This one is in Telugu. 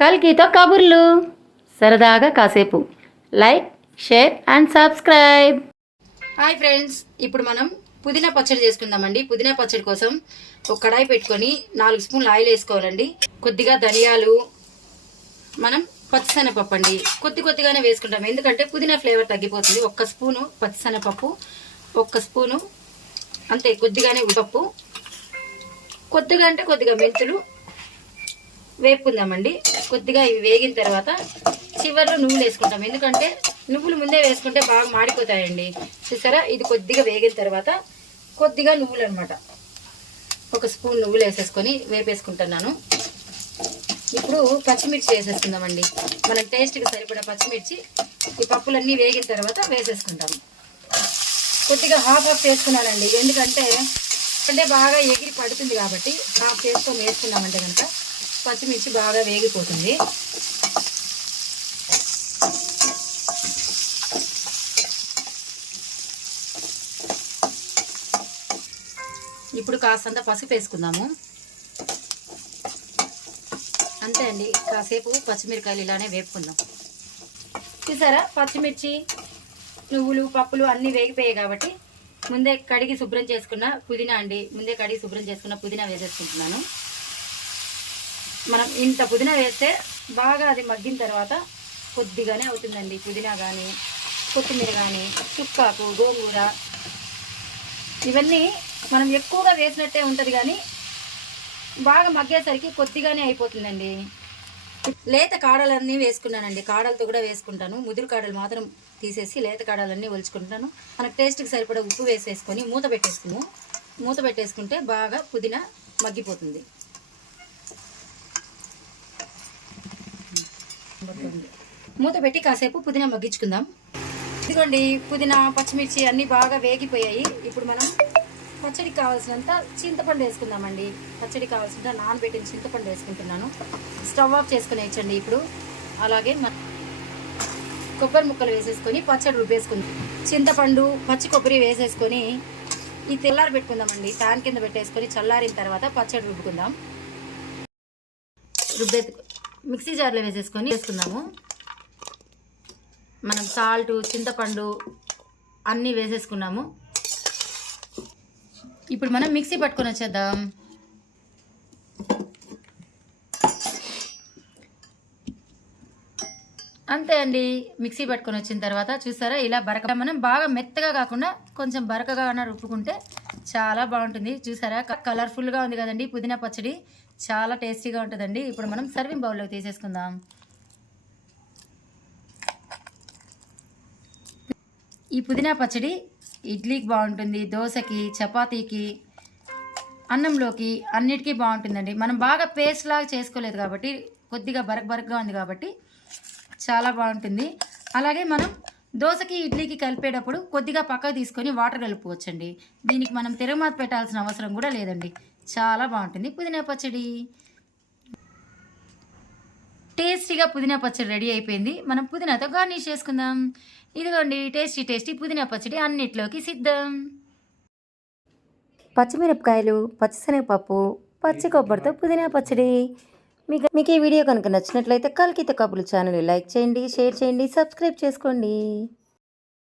కల్కితో కబుర్లు, సరదాగా కాసేపు. Like, share and subscribe. Hi friends, ఇప్పుడు మనం పుదీనా పచ్చడి చేసుకుందామండి. పుదీనా పచ్చడి కోసం ఒక కడాయి పెట్టుకొని 4 స్పూన్లు ఆయిల్ వేసుకోవాలండి. కొద్దిగా ధనియాలు, మనం పచ్చిశనగపప్పు అండి కొద్దిగానే వేసుకుంటాం, ఎందుకంటే పుదీనా ఫ్లేవర్ తగ్గిపోతుంది. 1 స్పూను పచ్చిశనగపప్పు, 1 స్పూను అంతే, కొద్దిగానే ఉప్పు, కొద్దిగా మెంతులు వేపుకుందామండి. కొద్దిగా ఇవి వేగిన తర్వాత చివరిలో నువ్వులు వేసుకుంటాం, ఎందుకంటే నువ్వులు ముందే వేసుకుంటే బాగా మాడిపోతాయండి. చూసారా, ఇది కొద్దిగా వేగిన తర్వాత కొద్దిగా నువ్వులు అనమాట, 1 స్పూన్ నువ్వులు వేసేసుకొని వేపేసుకుంటున్నాను. ఇప్పుడు పచ్చిమిర్చి వేసేసుకుందామండి. మనం టేస్ట్కి సరిపడా పచ్చిమిర్చి ఈ పప్పులన్నీ వేగిన తర్వాత వేసేసుకుంటాము. కొద్దిగా హాఫ్ చేసుకున్నానండి, ఎందుకంటే బాగా ఎగిరి పడుతుంది కాబట్టి హాఫ్ చేసుకొని వేసుకున్నామంటే కనుక పచ్చిమిర్చి బాగా వేగిపోతుంది. ఇప్పుడు కాస్తంత పసుపు వేసుకుందాము. అంతే అండి, కాసేపు పచ్చిమిరకాయలు ఇలానే వేపుకుందాం. చూసారా, పచ్చిమిర్చి, నువ్వులు, పప్పులు అన్నీ వేగిపోయాయి కాబట్టి ముందే కడిగి శుభ్రం చేసుకున్న పుదీనా అండి, పుదీనా వేసేసుకుంటున్నాను. మనం ఇంత పుదీనా వేస్తే బాగా అది మగ్గిన తర్వాత కొద్దిగానే అవుతుందండి. పుదీనా కానీ, కొత్తిమీర కానీ, చుక్కాకు, గోంగూర ఇవన్నీ మనం ఎక్కువగా వేసినట్టే ఉంటుంది, కానీ బాగా మగ్గేసరికి కొద్దిగానే అయిపోతుందండి. లేత కాడలన్నీ వేసుకున్నానండి, కాడలతో కూడా వేసుకుంటాను. ముదురు కాడలు మాత్రం తీసేసి లేత కాడలన్నీ ఒలుచుకుంటాను. మనకు టేస్ట్కి సరిపడా ఉప్పు వేసేసుకొని మూత పెట్టేసుకుంటే బాగా పుదీనా మగ్గిపోతుంది. మూత పెట్టి కాసేపు పుదీనా మగ్గించుకుందాం. ఇదిగోండి, పుదీనా, పచ్చిమిర్చి అన్నీ బాగా వేగిపోయాయి. ఇప్పుడు మనం పచ్చడికి కావాల్సినంత చింతపండు వేసుకుందామండి. పచ్చడికి కావాల్సినంత నానబెట్టిన చింతపండు వేసుకుంటున్నాను. స్టవ్ ఆఫ్ చేసుకుని వేయచ్చండి. ఇప్పుడు అలాగే కొబ్బరి ముక్కలు వేసేసుకొని పచ్చడి రుబ్బేసుకుందాం. చింతపండు, పచ్చి కొబ్బరి వేసేసుకొని ఈ తెల్లారి పెట్టుకుందామండి. ఫ్యాన్ కింద పెట్టేసుకొని చల్లారిన తర్వాత పచ్చడి రుబ్బుకుందాం. మిక్సీ జార్లో వేసుకుందాము. మనం సాల్ట్, చింతపండు అన్నీ వేసేసుకున్నాము. ఇప్పుడు మనం మిక్సీ పట్టుకొని వచ్చేద్దాం. అంతే అండి, మిక్సీ పట్టుకొని వచ్చిన తర్వాత చూసారా, ఇలా మనం బాగా మెత్తగా కాకుండా కొంచెం బరకగా రుబ్బుకుంటే చాలా బాగుంటుంది. చూసారా, కలర్ఫుల్గా ఉంది కదండి పుదీనా పచ్చడి, చాలా టేస్టీగా ఉంటుందండి. ఇప్పుడు మనం సర్వింగ్ బౌల్లోకి తీసేసుకుందాం. ఈ పుదీనా పచ్చడి ఇడ్లీకి బాగుంటుంది, దోశకి, చపాతీకి, అన్నంలోకి అన్నిటికీ బాగుంటుందండి. మనం బాగా పేస్ట్ లాగా చేసుకోలేదు కాబట్టి, కొద్దిగా బరకగా ఉంది కాబట్టి చాలా బాగుంటుంది. అలాగే మనం దోశకి, ఇడ్లీకి కలిపేటప్పుడు కొద్దిగా పక్కకు తీసుకొని వాటర్ కలుపుకోవచ్చండి. దీనికి మనం తిరగమాత పెట్టాల్సిన అవసరం కూడా లేదండి. చాలా బాగుంటుంది పుదీనా పచ్చడి. టేస్టీగా పుదీనా పచ్చడి రెడీ అయిపోయింది. మనం పుదీనాతో గార్నిష్ చేసుకుందాం. ఇదిగోండి, టేస్టీ పుదీనా పచ్చడి అన్నిట్లోకి సిద్ధం. పచ్చిమిరపకాయలు, పచ్చిశనగపప్పు, పచ్చి కొబ్బరితో పుదీనా పచ్చడి. మీకు ఈ వీడియో కనుక నచ్చినట్లయితే కల్కితో కబుర్లు ఛానల్ లైక్ చేయండి, షేర్ చేయండి, సబ్స్క్రైబ్ చేసుకోండి.